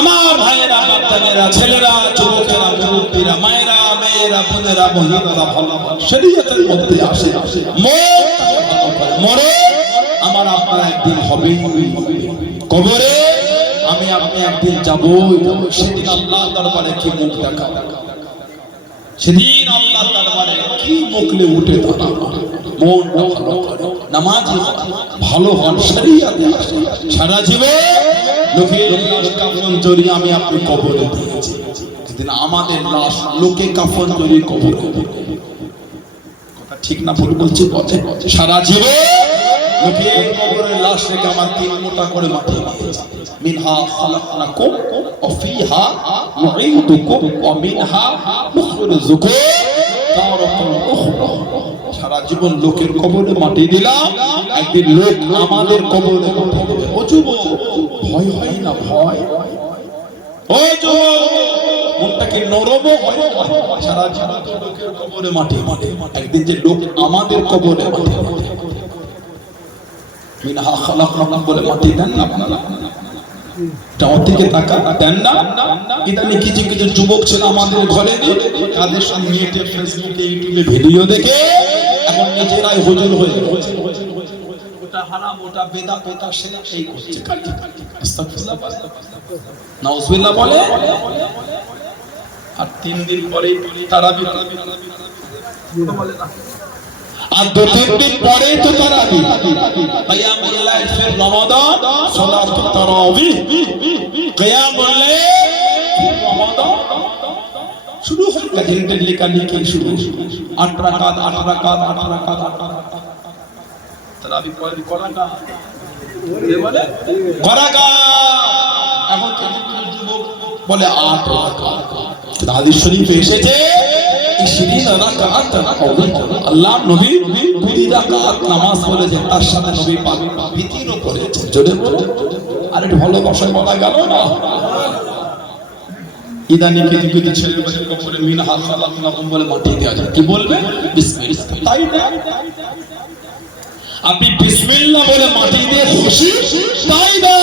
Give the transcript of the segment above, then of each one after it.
আমার ভাইয়েরা, বাচ্চারা, ছেলেরা, যুবকেরা, মুরব্বীরা, মায়েরা, মেয়েরা, বোনেরা, মহিলারা ভালো শরীয়তের মধ্যে আসে। মরে আমার আপনার একদিন হবেই কবরে, আমি আপনি একদিন যাবই। সেদিন আল্লাহ দরবারে কি মুখ দেখা, সেদিন আল্লাহ দরবারে কি মুখলে উঠে দাঁড়াবো। মন ভালো করো, নামাজি ভালো হন, শরীয়তে আসে। সারা জীবন লোকের লাশ কাফন জড়িয়ে আমি আপনি কবরে দিয়েছি, সেদিন আমাদের লাশ লোকে কাফন জড়িয়ে কবর করবে। কথা ঠিক না ভুল বলছি? সারা জীবন লোকে কবরের লাশ রেখে আমার তিন মোটা করে মাটি দিয়েছে। মিনহা খালাকনাকুম ওয়া ফিহা নুঈদুকুম ওয়া মিনহা নুখরিজুকুম তারাতান উখরা। সারা জীবন লোকের কবরে মাটি দিলাম, একদিন লোক আমাদের কবরে মাটি দেবে। ও যুবক, ভয় হয় না? ভয়? ও যুবক, মনটাকে নরম হয়। সারা জীবন লোকের কবরে মাটি, একদিন যে লোক আমাদের কবরে মাটি মিনহা খালাকনাকুম বলে মাটি দেন না আপনারা? থেকে টাকা দেন না? ইদানি কিছু কিছু যুবক ছিল আমাদের ঘরে, তাদের সঙ্গে নেটে, ফেসবুকে, ইউটিউবে ভিডিও দেখে এখন নিজেরাই হুজুর হয়ে যাচ্ছে। ওটা হারাম, ওটা বেদাত, ওটা শিরক, এই করছে। আস্তাগফিরুল্লাহ, নাউজুবিল্লাহ বলে। আর 3 দিন পরেই তারাবি বলে না, আর 2-3 দিন পরেই তো তারাবি, কিয়ামুল লাইল, ফির রমাদান, সালাতুত তারাবি, কিয়ামুল লাইল, ফির রমাদান শুরু হয়ে গেছে। হিন্দের লেখালেখি শুরু, 8 রাকাত, 8 রাকাত, 8 রাকাত, 8 রাকাত। তারাবি পড়ে করাকা বলে করাকা। এখন যুবক বলে 8 রাকাত। হাদিস শরীফে এসেছে 20 রাকাত আল্লাহ নবী 20 রাকাত নামাজ পড়েছেন, তার সাথে নবী পাক বিতিরও করেছেন। জোরে বলে আর একটু ভালোবাসায় বলা গেল না? ইদানি কিছু কিছু ছেলে বলে কবরে মিনহা খালাকনাকুম বলে মাটি দেওয়া যায়। কি বলবে? বিসমিল্লাহ। তাই না? আপনি বিসমিল্লাহ বলে মাটি দিয়ে খুশি? তাই না?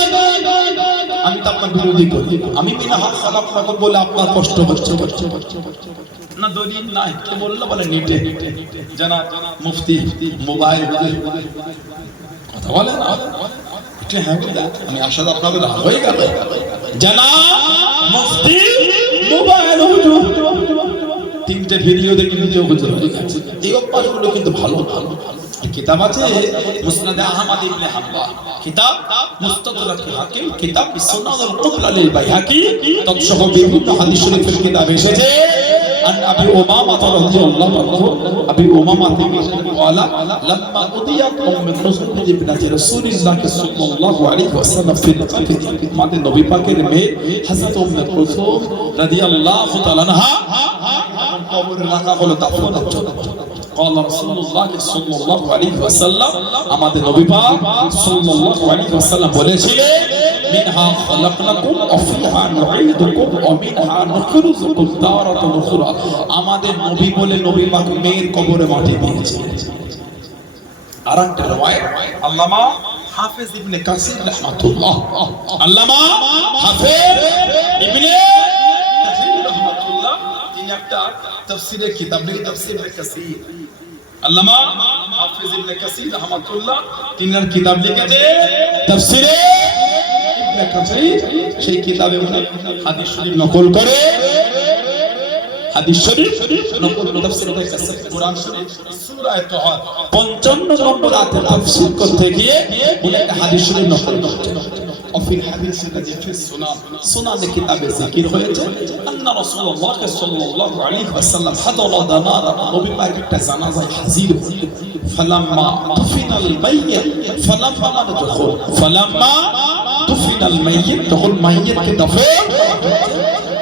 আমি তো আপনার বিরোধী করি। আমি মিনহা খালাকনাকুম বলে আপনার কষ্ট হচ্ছে না? দলিল নাই, কে বললো? বলে নেটে জানা মুফতি মোবাইল কথা বলে না। এটা হ্যাঁ বলে আমি আসলে আপনাদের রাগ হয়ে গেল। জানা মুফতি মোবাইল হুজুর 3টে ভিডিও দেখে নিজে হুজুর হয়ে গেছে। এই অভ্যাসগুলো কিন্তু ভালো ভালো কিতাব আছে, মুসনাদ আহমদ ইবনে হাম্বল, কিতাব মুস্তাদরাক হাকিম, কিতাব সুনানুল কুবরা লিল বাইহাকি, তৎসহ বিভিন্ন হাদিস শরীফের কিতাব এসেছে। عن أبي أمامة رضي الله عنه أبي أمامة قال لما قضيت كلثوم ابنة رسول الله صلى الله عليه وسلم في القتل مع النبي পাকের মেয়ে হযরত كلثوم رضي الله تعالى عنها কবরে রাখা হলো দাফনের জন্য। قال رسول الله صلى الله عليه وسلم আমাদের নবী পাক সাল্লাল্লাহু আলাইহি ওয়াসাল্লাম বলেছিলেন মিনহা খালাকনাকুম ওয়া ফিহা নুঈদুকুম ওয়া মিনহা নুখরিজুকুম তারাতান উখরা। আমাদের নবী বলে নবী পাক মেয়ের কবরে মাটি দিয়েছিলেন। আরেকটা riwayat আল্লামা হাফেজ ইবনে কাসির রাহমাতুল্লাহ, আল্লামা হাফেজ ইবনে কাসির রাহমাতুল্লাহ তিনি একটা তাফসীরের কিতাব লিখে, তাফসীর ইবনে কাসির। আল্লামা হাফেজ ইবনে কাসির রাহমাতুল্লাহ তিনি একটা কিতাব লিখেছে তাফসীরে ইবনে কাসির। সেই কিতাবে উনি হাদিস শরীফ নকল করে, হাদিস শরীফ নকল তাফসীর ইবনে কাসির কুরআন শরীফ সূরা তাহা 55 নম্বর আয়াতে তাফসীর করতে গিয়ে উনি একটা হাদিস শরীফ নকল করেছেন। وفي الحديث الذي في السنن كتاب ذكر হয়েছে আন্না রাসূলুল্লাহ সাল্লাল্লাহু আলাইহি ওয়াসাল্লাম হাদারা দানারা, নবী পাক একটা জানাজায় হাজির হলেন। ফালাম্মা তুফিনাল মাইয়িত ফালাম্মা মাদখুল ফালাম্মা তুফিনাল মাইয়িত, তখন মাইয়িতকে দাফন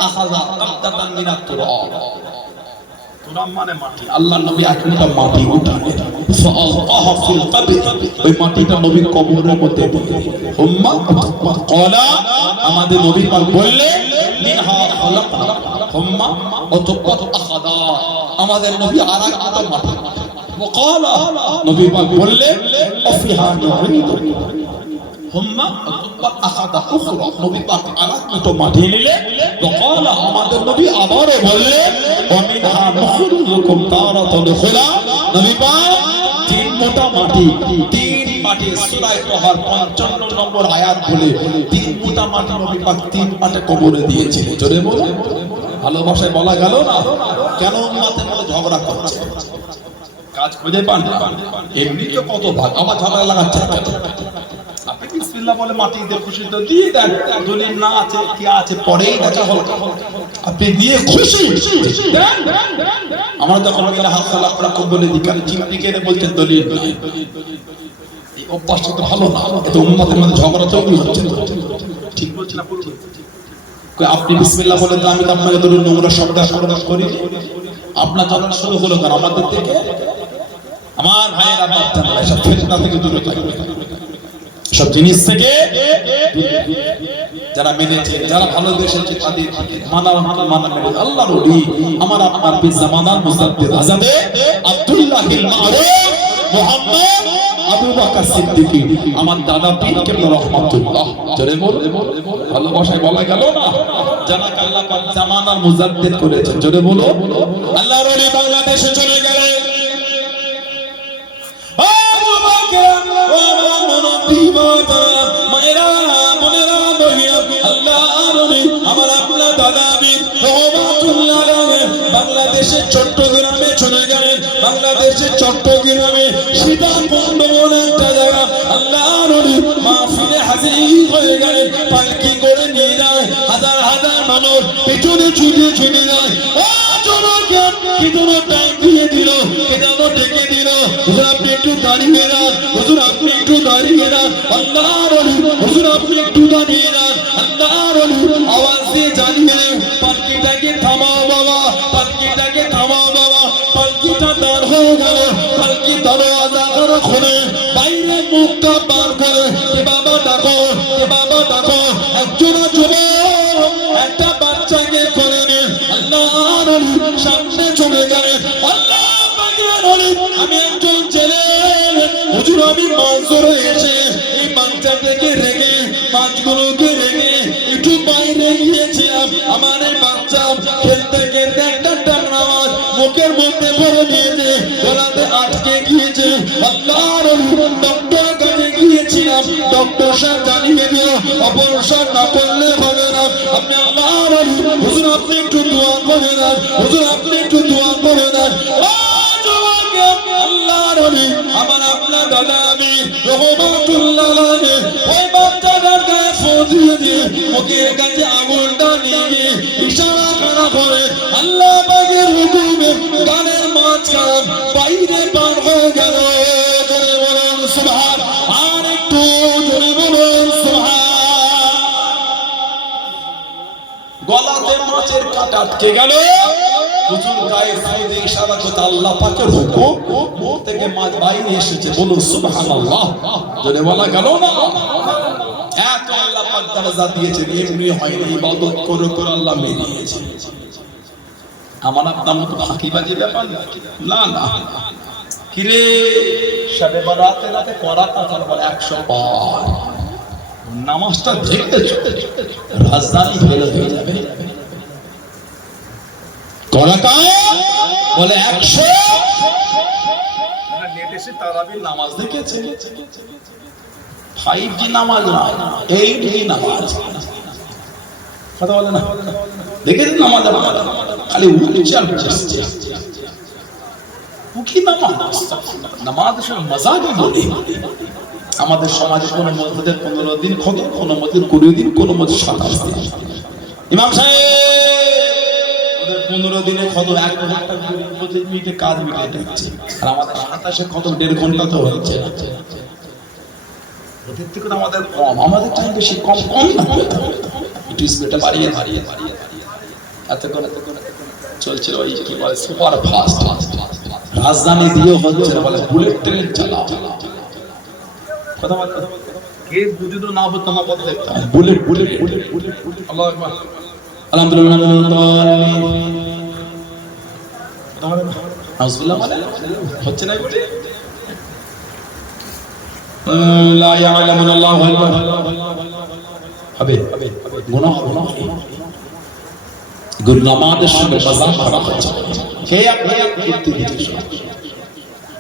আখাযা কাবদাতান মিনাত তুরাব, তুরাব মানে মাটি। আল্লাহর নবী একটা মাটি উঠালেন, ফাআলকাহা ফিল কবর, ওই মাটিটা নবীর কবরের মধ্যে দিলেন। উম্মা ক্বালা, আমাদের নবী পাক বললেন মিনহা খালাকনা উম্মা অতঃপর আখাদা, আমাদের নবী আরেকটা মাটি ওয়াকালা, নবী পাক বললেন ওয়া ফিহা নুঈদু হুম্মা আখাদা উখরা, নবী পাক আরেক মুঠো মাটি নিলেন। ওয়াকালা, আমাদের নবী আবারও বললেন, ওয়ামিনহা নুখরিজুকুম তারাতান উখরা, নবী পাক তিন মুঠা মাটি, তিন মাটি, সূরা তাহার 55 নম্বর আয়াত বলে তিন মুঠা মাটি নবী পাক তিন মাঠে কবরে দিয়েছিলেন। জোরে বলো, ভালোবাসায় বলা গেল না? কেন উম্মতের মধ্যে ঝগড়া করছে? কাজ খুঁজে পান না, এমনি তো কত ভাগ, আবার ঝগড়া লাগাচ্ছে। আপনি বিসমিল্লাহ বলে মাটি দিয়ে খুশি তো দিয়ে দেন, দলিল না আছে কি আছে পরেই দেখা হলো, আপনি দিয়ে খুশি দেন। আমরা তখন মিলা হাসাল আপনারা খুব বলে দিই, কারণ চিমটি কেনে বলছেন দলিল নাই। এই অভ্যাসটা তো ভালো না, এটা উম্মতের মধ্যে ঝগড়া তৈরি হচ্ছে। ঠিক বলছেন আপনি? আপনি বিসমিল্লাহ বলে দিলে আমি তো আপনাকে দলিল নোংরা শব্দ আশীর্বাদ করি, আপনার ঝগড়া শুরু হলো কেন আমাদের থেকে? আমার ভাইয়েরা বাচ্চারা এসব ফিতনা থেকে দূরে থাকবে, সব জিনিস থেকে যারা মেনেছে, যারা ভালোবেসেছে তাদের মানা মেনে আল্লাহর ওলি আমার আপনার পীর জামানার মুজাদ্দিদ আজাদে আব্দুল্লাহিল মারুফ মুহাম্মদ আবু বকর সিদ্দিকী, আমার দাদা পীর কেবলা রহমাতুল্লাহ। জোরে বল, ভালোবাসায় বলা গেল না? যারা আল্লাহ পাক জামানার মুজাদ্দিদ করেছেন, জোরে বলো। আল্লাহর ওলি বাংলাদেশে চলে গেলেন, বাংলাদেশের চট্টগ্রামে চলে গেলেন। বাংলাদেশের চট্টগ্রামে সীতাকুণ্ড বলে একটা জায়গা, আল্লাহর ওলি মাহফিলে হাজির হয়ে গেলেন। পালকি করে নিয়ে যায়, হাজার হাজার মানুষ পেছনে ছুটে ছুটে যায়। কি যেন টাইম দিয়ে দিল, কে যেন ডেকে দিল, হুজুর আপনি একটু দাঁড়িয়ে যান, হুজুর আপনি একটু দাঁড়িয়ে যান, আল্লাহর ওলি হুজুর আপনি একটু দাঁড়িয়ে যান, আল্লাহর ওলি আওয়াজ দিয়ে জানিয়ে দেন, পালকিটাকে থামাও বাবা, পালকিটাকে থামাও বাবা। পালকিটা দাঁড় হয়ে গেল, পালকি দরজা খুলে বাইরে মুখটা বার করে, কে বাবা ডাকো, কে বাবা ডাকো। একজন যুবক একটা বাচ্চাকে করে নিয়ে আল্লাহর ওলি সামনে চলে গেলেন। আল্লাহ পাকের ওলি, আমি একজন ছেলে, হুজুর আমি মাছ ধরে এসে এই বাচ্চাটাকে রেখে, মাছগুলোকে রেখে একটু বাইরে গিয়েছিলাম। আমার এই বাচ্চা খেলতে খেলতে একটা টানা মাছ মুখের মধ্যে ভরে নিয়েছে, গলাতে আটকে গিয়েছে। আল্লাহর ওলি ডক্টর কাছে গিয়েছিলাম, ডক্টর সাহেব জানিয়ে দিল অপারেশন না করলে হবে না। আপনি আল্লাহর ওলি হুজুর আপনি একটু দোয়া করে দেন, হুজুর আপনি একটু দোয়া করে দেন। আল্লাহর ওলি আমার আপনার দাদা আমি রহমাতুল্লাহ আলাইহি ওই বাচ্চাটার গায়ে ফোন দিয়ে দিয়ে মুখের কাছে আঙুলটা নিয়ে ইশারা করা করে আল্লাহ পাকের হুকুমে গানের মাঝখান বাইরে পার হয়ে গেল। জোরে বলুন সুবহান, আর একটু জোরে বলুন সুবহান। গলাতে মাছের কাঁটা আটকে গেল, হুজুর গায়ে ফু দিয়ে ইশারা করতে আল্লাহ পাকের হুকুম, মুখ থেকে মাছ বাইরে এসেছে। বলুন সুবহানাল্লাহ, জোরে বলা গেল না? এত আল্লাহ পাক দরজা দিয়েছেন, এমনি হয়নি, ইবাদত করে করে আল্লাহ মেনে নিয়েছে। আমার আপনার মতো ফাঁকিবাজি ব্যাপার না, না। কিরে শবে বরাতে রাতে করা কথার বলে 100 বার নামাজটা দেখতে চলতে রাজধানী হয়ে যাবে। বলে 100 নেট এসে তারাবির নামাজ দেখেছে, 5G নামাজ না, 8G নামাজ। কথা বলে না, দেখেছেন নামাজ খালি উচ্চার করছে, কি নামাজ? নামাজ মজাকে বলে। আমাদের সমাজে কোনো মসজিদের 15 দিন খতম, কোনো মসজিদের 20 দিন, কোনো মসজিদ 27 দিন। ইমাম সাহেব 15 দিনে খতম, 1 ঘন্টা 25 মিনিটে কাজ মিটে যাচ্ছে, আর আমাদের 27-এ খতম 1.5 ঘন্টা তো হচ্ছে না। ওদের থেকে আমাদের কম, আমাদের টাইম বেশি, কম না, একটু স্পিডটা বাড়িয়ে এত করে চলছে ওই কি বলে সুপার ফাস্ট। রাজধানী দিয়ে হচ্ছে বলে বুলেট ট্রেন চালাও। কথা বল, কে বুঝি তো না বলতে না বলতে বুলেট বুলেট বুলেট বুলেট আল্লাহু আকবার আলহামদুলিল্লাহ নাউজুবিল্লাহ মানে হচ্ছে না বলে লা ইয়ালামুন আল্লাহু আকবার হবে গুনাহ গুরু নামাজের সঙ্গে বাজার করা হচ্ছে কে আপনাকে করতে দিয়েছে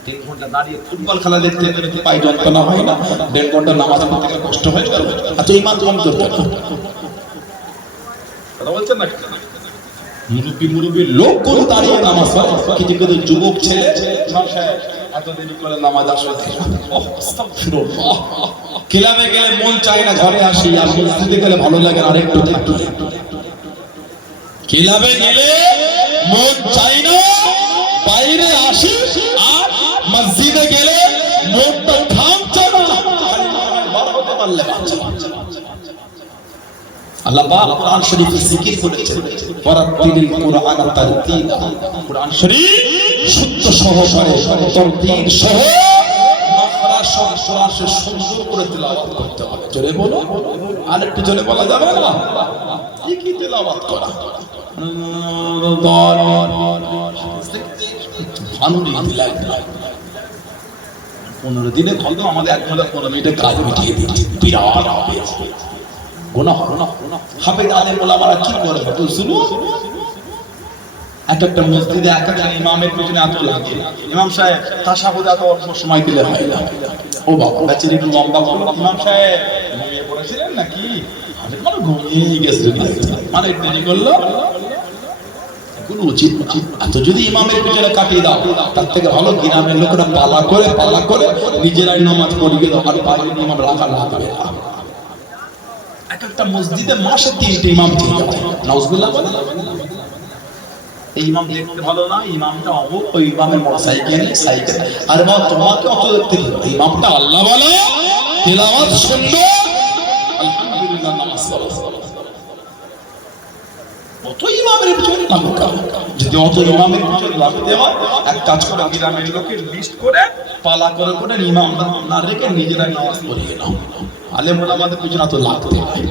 3 ঘন্টা দাঁড়িয়ে ফুটবল খেলা দেখতে দেখতে পাই যন্ত্রণা হয় না 1.5 ঘন্টা নামাজ পড়তে গেলে কষ্ট হয় না আচ্ছা ঈমান কম করতে না কথা বলছেন না মুরব্বি লোকগুলো দাঁড়িয়ে নামাজ পড়ে কিছু কিছু যুবক ছেলে এত দেরি করে নামাজ আসে আস্তাগফিরুল্লাহ ক্লাবে গেলে মন চায় না ঘরে আসি আর মসজিদে গেলে ভালো লাগে আরেকটু দেখতে ক্লাবে গেলে মন চায় না বাইরে আসি আর মসজিদে গেলে মনটা ঘামছে না খালি বার হতে পারলে বাঁচা আল্লাহ পাক কোরআন শরীফে জিকির করেছেন ওয়ারাতিলিল কুরআন তারতিলা কোরআন শরীফ শুদ্ধ সহকারে তারতিল সহ মাখরা সহ কোরআনকে সুন্দর করে তেলাওয়াত করতে হবে জোরে বলো আর একটু জোরে বলা যাবে না কি তেলাওয়াত করা ভানুরি দিলাই 15 দিনে কত আমাদের 1 ঘন্টা 15 মিনিটে কাজ মিটিয়ে দিচ্ছি বিরাট হবে গুনাহ হাফেজ আলেম ওলামারা কি করে তুই শুনো একটা মসজিদে একটা ইমামের পিছনে এত লাগে ইমাম সাহেব তাশাহুদ এত অল্প সময় দিলে হয় না ও বাবা বেচারি একটু লম্বা বলো ইমাম সাহেব ঘুমিয়ে পড়েছিলেন নাকি আমি মানে ঘুমিয়ে গেছে মানে দেরি করলো কোনো উচিত এত যদি ইমামের পিছনে কাটিয়ে দাও তার থেকে ভালো গ্রামের লোকেরা পালা করে নিজেরাই নামাজ পড়িয়ে দাও আর বাইরে ইমাম রাখা লাগবে একটা মসজিদে মাসে 3টে ইমাম ঠিক আছে নাউজুবিল্লাহ বলে এই ইমাম দেখতে ভালো না ইমামটা ওই ইমামের মোটরসাইকেল সাইকেল আর বাবা তোমাকে অত দেখতে হবে ইমামটা আল্লাহ বলে তেলাওয়াত সুন্দর আলহামদুলিল্লাহ নামাজ পড়ো অত ইমামের পিছনে লাগো যদি অত ইমামের পিছনে লাগতে হয় এক কাজ করে গ্রামের লোকের লিস্ট করে পালা করে ইমাম না রেখে নিজেরাই নামাজ পড়িয়ে নাও আলেম ওলামাদের পিছনে তো লাগতে হয়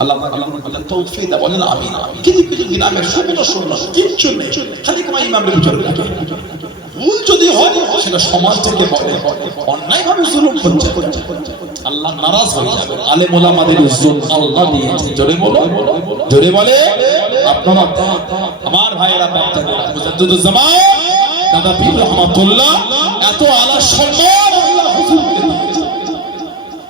আল্লাহ বলেন তৌফিক দাও বলেন আমিন কিছু গ্রামের সুন্দর কিচ্ছু নেই খালি তোমার ইমামের পিছনে লাগে ভুল যদি হয় সেটা সমাজ থেকে বলে অন্যায়ভাবে জুলুম করছে আল্লাহ নারাজ হয়ে যাবে আলেম ওলামাদের ইজ্জত আল্লাহ দিয়েছে জোরে বলে আপনারা আমার ভাইয়েরা মুজাদ্দিদুজ্জামান দাদা পীর রহমাতুল্লাহ এত আলা সম্মান আল্লাহ হুজুরকে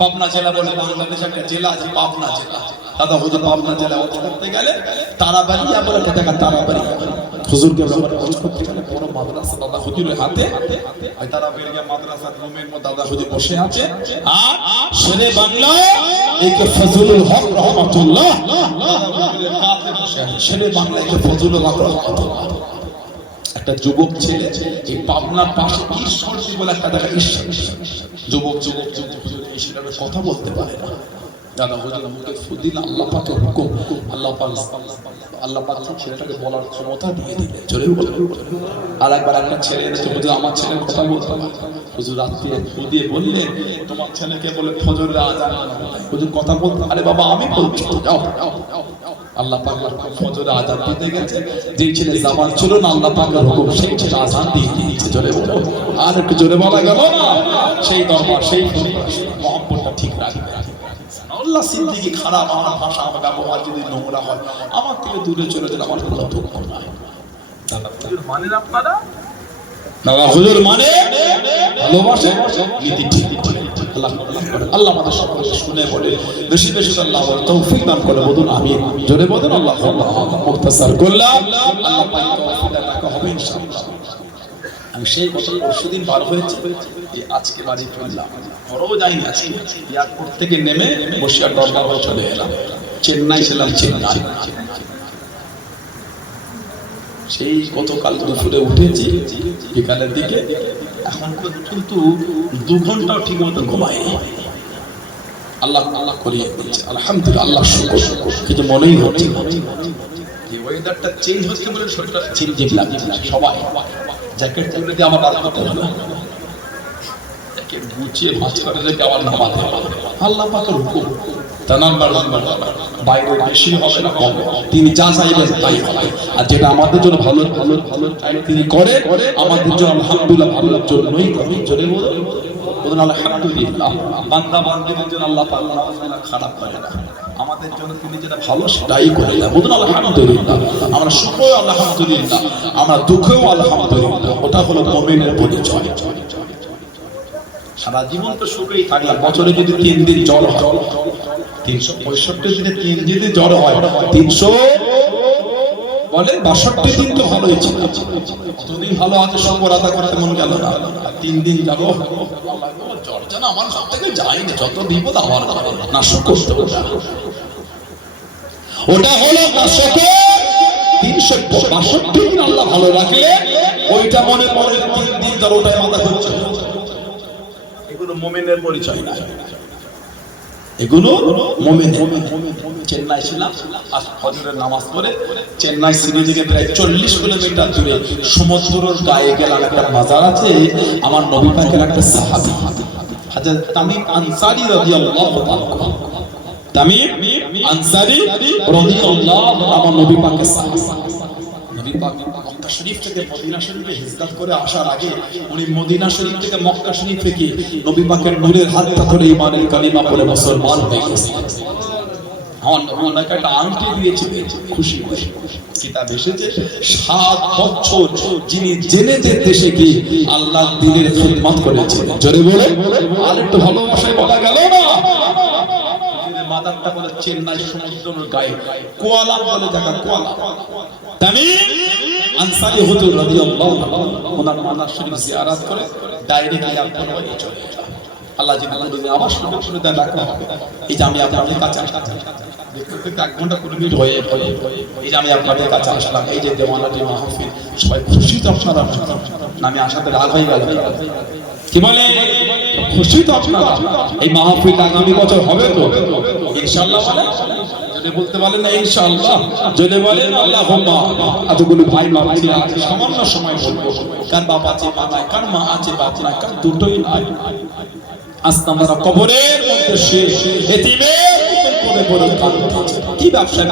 পাবনা জেলা বলে বাংলাদেশ একটা জেলা আছে পাবনা জেলা দাদা হুজুর পাবনা জেলা করতে গেলে তারাবাড়িয়া বলে একটা তারাবাড়িয়া হুজুরকে ব্যবহার করতে গেলে বড় মাদ্রাসা দাদা হুজুরের হাতে ওই তারাবাড়িয়া মাদ্রাসার রুমের মধ্যে দাদা হুজুর বসে আছে আর শেরে বাংলা এক ফজলুল হক রহমাতুল্লাহ দাদা হুজুরের কাছে বসে আছে শেরে বাংলা এক ফজলুল হক রহমাতুল্লাহ একটা যুবক ছেলে এই পাবনার পাশে ঈশ্বরী বলে একটা জায়গা ঈশ্বর যুবক হিসেবে কথা বলতে পারে না দাদা হুজুর মুখে ফুদিল আল্লাহ পাকের হুকুম আল্লাহ পাক ছেলেটাকে বলার ক্ষমতা দিয়ে দিলেন জোরে বলে আর একবার একটা ছেলে এনেছে হুজুর আমার ছেলের কথা বলতে পারে হুজুর রাত্রে ফুদিয়ে বললেন তোমার ছেলেকে বলে ফজরের আযান হুজুর কথা বলতে আরে বাবা আমি বলছি যাও আল্লাহ পাক ফজরের আযান দিতে গেছে যে ছেলে জামান ছিল না আল্লাহ পাকের হুকুম সেই ছেলে আযান দিয়ে দিয়েছে জোরে বলে আর একটু জোরে বলা গেল না সেই দরবার সেই মহব্বতটা ঠিক রাখবে আল্লাহ সিদ্দিকি খারাপ আমার ভাষা আমার ব্যবহার যদি নোংরা হয় আমার থেকে দূরে চলে গেলে আমার কোনো দুঃখ নাই দাদা হুজুর মানে আপনারা দাদা হুজুর মানে ভালোবাসে নীতি ঠিক আল্লাহ আমাদের সকলকে শুনে বলে বেশি আল্লাহ তৌফিক দান করে বলুন আমিন জোরে বলুন আল্লাহ মুখতাসার করলাম আল্লাহ পাক তৌফিক দান হবে ইনশাআল্লাহ আমি সেই বছর পরশুদিন বার হয়েছে আজকে বাড়ি ফিরলাম বড়ও যাইনি আজকে এয়ারপোর্ট থেকে নেমে বসিয়ার দরবার হয়ে চলে এলাম চেন্নাই ছিলাম চেন্নাই সেই গতকাল দুপুরে উঠেছি বিকালের দিকে এখন কিন্তু 2 ঘন্টাও ঠিক মতো ঘুমাইনি আল্লাহ করিয়ে দিচ্ছে আলহামদুলিল্লাহ আল্লাহ শুকর কিন্তু মনেই হচ্ছে এই ওয়েদারটা চেঞ্জ হচ্ছে বলে শরীরটা চিনচিন লাগে সবাই জ্যাকেট তুলে দিয়ে আমার রাত হতে হবে জ্যাকেট গুছিয়ে ভাঁজ করে রেখে আবার নামাতে হবে আল্লাহ পাকের হুকুম বাইরে বেশি হবে না কম তিনি যা চাইবেন তাই হবে আর যেটা আমাদের জন্য ভালো তিনি করে আমাদের জন্য আলহামদুলিল্লাহ ভালোর জন্যই করে জোরে বলুন বলুন আলহামদুলিল্লাহ। বান্দা বান্দিদের জন্য আল্লাহ পাক খারাপ করে না, আমাদের জন্য তিনি যেটা ভালো সেটাই করে দেন। বলুন আলহামদুলিল্লাহ। আমরা সুখেও আলহামদুলিল্লাহ, আমরা দুঃখেও আলহামদুলিল্লাহ। ওটা হলো মুমিনের পরিচয়। সারা জীবন তো সুখেই থাকলাম, বছরে যদি 3 দিন জ্বর হয়, 365 দিনে 3 দিন জ্বর হয়, 362 দিন তো ভালোই ছিল। কতদিন ভালো আছে শুকর আদা করতে মন গেল না, 3 দিন যাবো জ্বর যেন আমার সব থেকে যায়নি, যত বিপদ আমার না শুকর। ওটা হলো না শুকর। 362 দিন আল্লাহ ভালো রাখলে ওইটা মনে পড়ে 3 দিন জ্বর, ওটাই মাথা ঘুরছে। এগুলো মুমিনের পরিচয় না, এগুলো মুমিনের। চেন্নাই ছিলাম, আজ ফজরের নামাজ পড়ে চেন্নাই সিটি থেকে প্রায় 40 কিলোমিটার দূরে সমুদ্রের গায়ে গেলাম। একটা মাজার আছে, আমার নবী পাকের একটা সাহাবী হযরত তামিম আনসারী রাদিয়াল্লাহু তাআলা, তামিম আনসারী রাদিয়াল্লাহু, আমার নবী পাকের সাহাবী। নবী পাক মক্কা শরীফ থেকে মদিনা শরীফে হিজরত করে আসার আগে উনি মদিনা শরীফ থেকে মক্কা শরীফে গিয়ে নবী পাকের নূরের হাতটা ধরে ঈমানের কালিমা পড়ে মুসলমান হয়ে গেছেন। আমার নবী ওনাকে একটা আংটি দিয়েছে, খুশি খুশি। কিতাব এসেছে 7 বছর যিনি জেনেদের দেশে গিয়ে আল্লাহ দ্বীনের খিদমত করেছেন। জোরে বলে আর একটু ভালোবাসায় বলা গেল না। মাদারটা বলে চেন্নাই সমুদ্রের গায়ে কোয়ালা বলে জায়গা, কোয়ালা। তামিম আনসারী হুজুর রাদিয়াল্লাহু আনহু ওনার মাদার শরীফ জিয়ারত করে ডাইরেক্ট এয়ারপোর্ট হয়ে চলে গেল। আল্লাহ যদি বলে আমার সুযোগ সুবিধা রাখা হবে, এই যে আমি আপনাদের কাছে আসলাম, দেখতে দেখতে 1 ঘন্টা 20 মিনিট হয়ে এই যে আমি আপনাদের কাছে আসলাম, এই যে দেওয়ানাটি মাহফিল, সবাই খুশি তো আপনারা? না আমি আসাতে রাগ হয়ে গেল? কি বলে খুশি তো আপনারা? এই মাহফিল আগামী বছর হবে তো ইনশাআল্লাহ? বলে যদি বলতে বলেন না ইনশাআল্লাহ, যদি বলেন আল্লাহুম্মা। এতগুলো ভাই বাবা আছে, সামান্য সময় বলবো, কার বাবা আছে মা নাই, কার মা আছে বাবা নাই, কার দুটোই নাই। আজকে আমরা কবরের মধ্যে শেষ এতিমের মতো করে কাঁদছি। কি ব্যবসা